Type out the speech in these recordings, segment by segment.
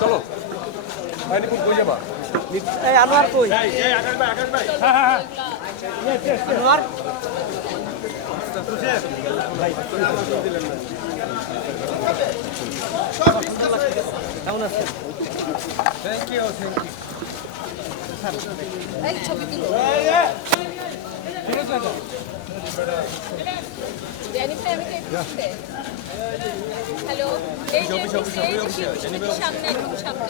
চলো ভাই নিপুণ কই যাবা এই আনোয়ার কই এই আকাশ ভাই হ্যাঁ হ্যাঁ আনোয়ার কেমন আছেন থ্যাংক ইউ এই ছবি তুলো ঠিক আছে তো জেনিফার আমি দেখতে হ্যালো এই যে সামনে একদম সামনে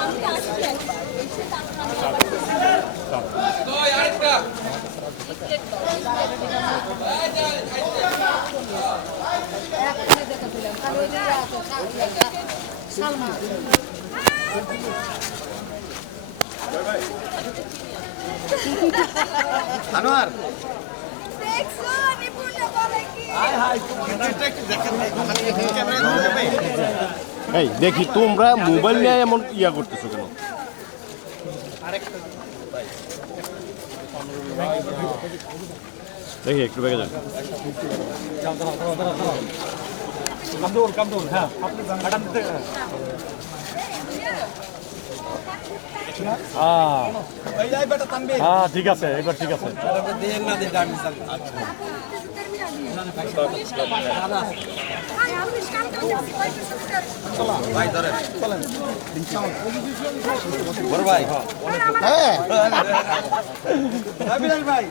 আমি আসছি একবার এসে তারপর ওই আরেকটা আনোয়ার এই দেখি তোমরা মোবাইল নিয়ে এমন ইয়া করতেছো কেন? দেখি একটু বেগে যান। কামদুল হ্যাঁ আপনি ম্যাডাম দিতে হ্যাঁ ঠিক আছে এবার ঠিক আছে ভাই ধরেন বড় ভাই হ্যাঁ ভাই